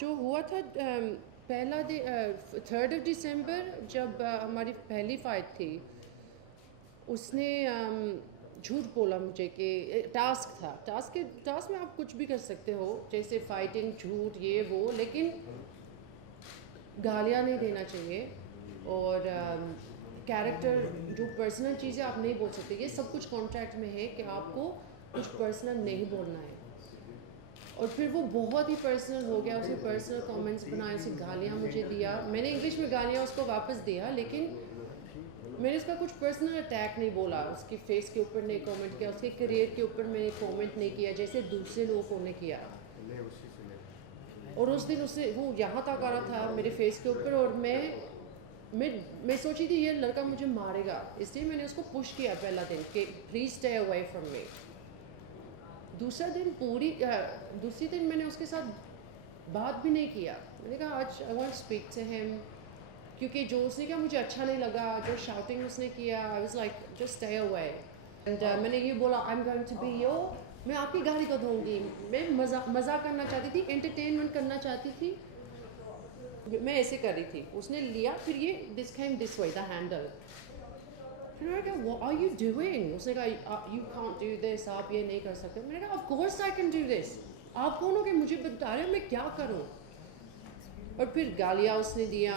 जो हुआ था पहला 3 दिसंबर जब हमारी पहली फ़ाइट थी, उसने झूठ बोला मुझे कि टास्क था। टास्क में आप कुछ भी कर सकते हो, जैसे फाइटिंग, झूठ, ये वो, लेकिन गालियाँ नहीं देना चाहिए। और कैरेक्टर, जो पर्सनल चीज़ें आप नहीं बोल सकते। ये सब कुछ कॉन्ट्रैक्ट में है कि आपको कुछ पर्सनल नहीं बोलना है। और फिर वो बहुत ही पर्सनल हो गया, उसने पर्सनल कमेंट्स बनाए, उसे गालियाँ मुझे दिया। मैंने इंग्लिश में गालियाँ उसको वापस दिया, लेकिन मैंने उसका कुछ पर्सनल अटैक नहीं बोला, उसके फेस के ऊपर नहीं कमेंट किया, उसके करियर के ऊपर मैंने कमेंट नहीं किया जैसे दूसरे लोगों ने किया। और उस दिन उसने वो यहाँ तक आ रहा था मेरे फेस के ऊपर, और मैं सोची थी ये लड़का मुझे मारेगा, इसलिए मैंने उसको पुश किया पहला दिन कि please stay away from me. दूसरी दिन मैंने उसके साथ बात भी नहीं किया। मैंने कहा आज I want speak to him, क्योंकि जो उसने किया मुझे अच्छा नहीं लगा, जो शाउटिंग उसने किया, I was like just stay away. And मैंने ये बोला I am going to be your, मैं आपकी गाड़ी को दूंगी। मैं मज़ा करना चाहती थी, एंटरटेनमेंट करना चाहती थी, मैं ऐसे कर रही थी। उसने लिया, फिर ये this came this way, the handle. फिर मैंने कहा व्हाट आर यू डूइंग? उसने कहा यू कांट डू दिस, आप ये नहीं कर सकते। मैंने कहा of course I can do this, आप कौन हो कि मुझे बता रहे हो मैं क्या करूं? और फिर गालियाँ उसने दिया।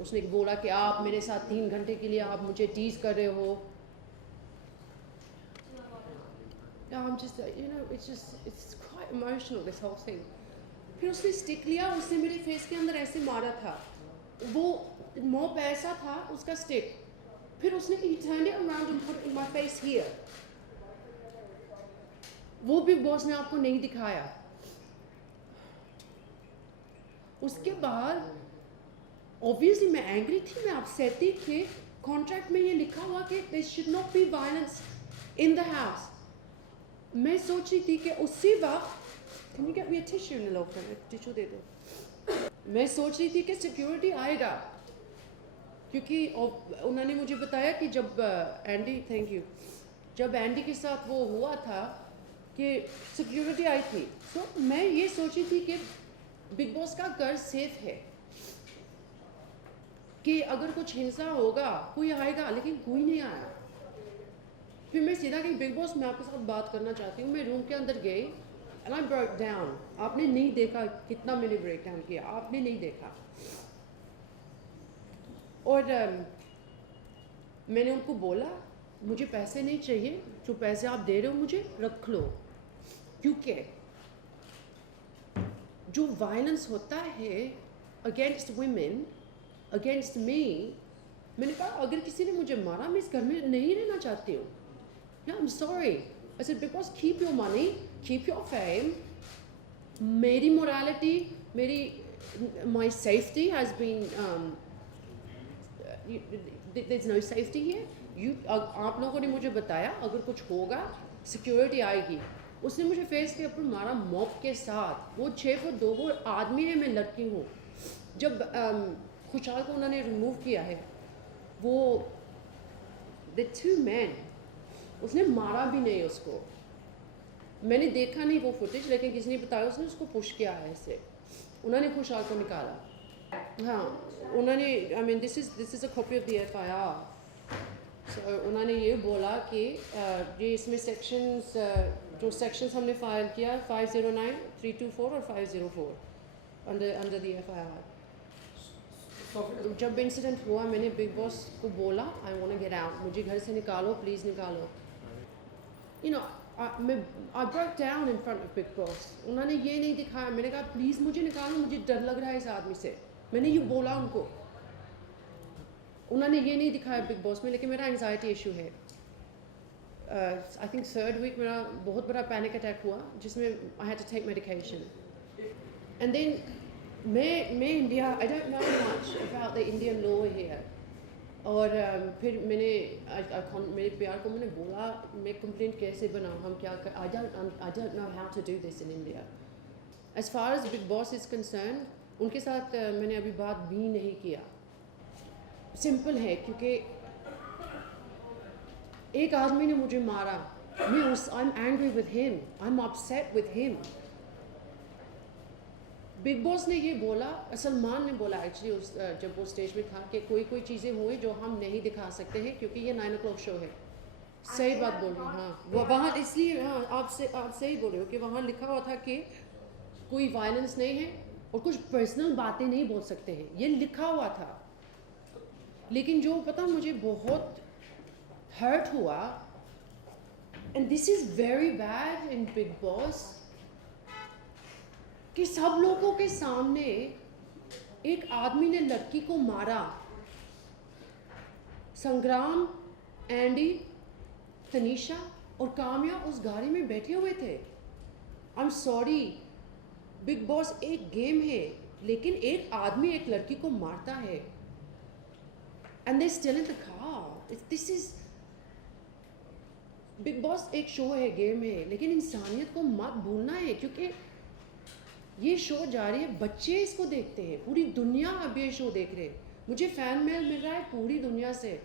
उसने बोला कि आप मेरे साथ 3 घंटे के लिए आप मुझे टीज कर रहे हो। I'm just, it's quite emotional this whole thing. फिर उसने स्टिक लिया, उसने मेरे फेस के अंदर ऐसे मारा था, वो मॉप ऐसा था उसका स्टिक। फिर उसने he turned it around and put it in my face here. वो बिग बॉस ने आपको नहीं दिखाया। उसके बाद ऑब्वियसली मैं एंग्री थी, मैं अपसेट थी कि कॉन्ट्रैक्ट में ये लिखा हुआ कि there should not be violence in the house। मैं सोच रही थी कि उसी वक्त Can you get me a tissue in the locker? Tissue दे दो। मैं सोच रही थी कि सिक्योरिटी आएगा, क्योंकि उन्होंने मुझे बताया कि जब जब एंडी के साथ वो हुआ था कि सिक्योरिटी आई थी। तो मैं ये सोची थी कि बिग बॉस का घर सेफ है, कि अगर कुछ हिंसा होगा कोई आएगा, लेकिन कोई नहीं आया। फिर मैं सीधा कि बिग बॉस मैं आपके साथ बात करना चाहती हूँ। मैं रूम के अंदर गई एंड आई ब्रेक डाउन। आपने नहीं देखा कितना मैंने ब्रेक डाउन किया, आपने नहीं देखा। और मैंने उनको बोला मुझे पैसे नहीं चाहिए, जो पैसे आप दे रहे हो मुझे रख लो, क्योंकि जो वायलेंस होता है अगेंस्ट वुमेन, अगेंस्ट मी, मैंने कहा अगर किसी ने मुझे मारा मैं इस घर में नहीं रहना चाहती हूँ। Yeah, I'm sorry. I said because keep your money, keep your fame. मेरी morality, my safety has been there's no safety here. आप लोगों ने मुझे बताया अगर कुछ होगा सिक्योरिटी आएगी। उसने मुझे फेस के ऊपर मारा मॉप के साथ। वो 6 फुट 2 वो आदमी है, मैं लड़की हूँ। जब खुशहाल को उन्होंने रिमूव किया है, वो the 2 men, उसने मारा भी नहीं उसको। मैंने देखा नहीं वो फुटेज, लेकिन किसी ने बताया उसने उसको पुश किया है ऐसे। उन्होंने खुशहाल को निकाला। हाँ, उन्होंने this is a copy of the FIR। सो उन्होंने ये बोला कि ये इसमें सेक्शंस, जो सेक्शंस हमने फाइल किया 509, 324 और 504 अंडर द FIR। जब इंसिडेंट हुआ मैंने बिग बॉस को बोला I want to get out, मुझे घर से निकालो, प्लीज़ निकालो। I broke down in front of Big Boss। उन्होंने ये नहीं दिखाया। मैंने कहा प्लीज़ मुझे निकालो, मुझे डर लग रहा है इस आदमी से। मैंने ये बोला उनको। उन्होंने ये नहीं दिखाया बिग बॉस में, लेकिन मेरा एंजाइटी इशू है। आई थिंक 3rd वीक मेरा बहुत बड़ा पैनिक अटैक हुआ, जिसमें I had to take medication. And then मैं India, I don't know much about the Indian law here. और फिर मैंने मेरे प्यार को मैंने बोला मैं कंप्लेंट कैसे बनाऊँ, हम क्या कर, I don't know how to do this in India. As far as Bigg Boss is concern, उनके साथ मैंने अभी बात भी नहीं किया। सिंपल है, क्योंकि एक आदमी ने मुझे मारा, I am angry with him, I am upset with him. Big boss ने ये बोला, सलमान ने बोला एक्चुअली उस जब वो स्टेज में था कि कोई कोई चीज़ें हुई जो हम नहीं दिखा सकते हैं क्योंकि ये 9 o'clock शो है। सही बात बोल रही हूँ, हाँ वहाँ इसलिए, हाँ आप सही बोल रहे हो कि वहाँ लिखा हुआ था कि कोई वायलेंस नहीं है और कुछ पर्सनल बातें नहीं बोल सकते हैं, ये लिखा हुआ था। लेकिन जो पता मुझे बहुत हर्ट हुआ, and this is very bad in big boss, कि सब लोगों के सामने एक आदमी ने लड़की को मारा। संग्राम, एंडी, तनीषा और काम्या उस गाड़ी में बैठे हुए थे। I am sorry, big boss एक गेम है, लेकिन एक आदमी एक लड़की को मारता है and they still in the car. This is, big boss एक शो है, गेम है, लेकिन इंसानियत को मत भूलना है, क्योंकि ये शो जारी है, बच्चे इसको देखते हैं, पूरी दुनिया अब ये शो देख रहे हैं। मुझे फ़ैन मेल मिल रहा है पूरी दुनिया से।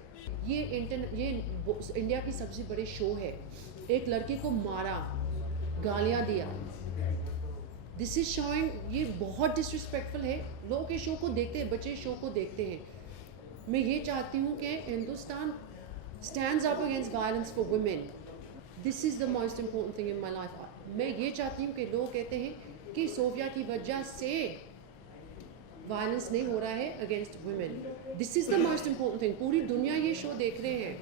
ये इंडिया की सबसे बड़ी शो है, एक लड़की को मारा, गालियाँ दिया, दिस इज़ शोइंग, ये बहुत डिसरिस्पेक्टफुल है। लोग ये शो को देखते हैं, बच्चे शो को देखते हैं। मैं ये चाहती हूँ कि Hindustan stands up against violence for women. This is the most important thing in my life. मैं ये चाहती हूँ कि लोग कहते हैं कि सोफिया की वजह से वायलेंस नहीं हो रहा है against women. This is the most important thing. पूरी दुनिया ये शो देख रहे हैं।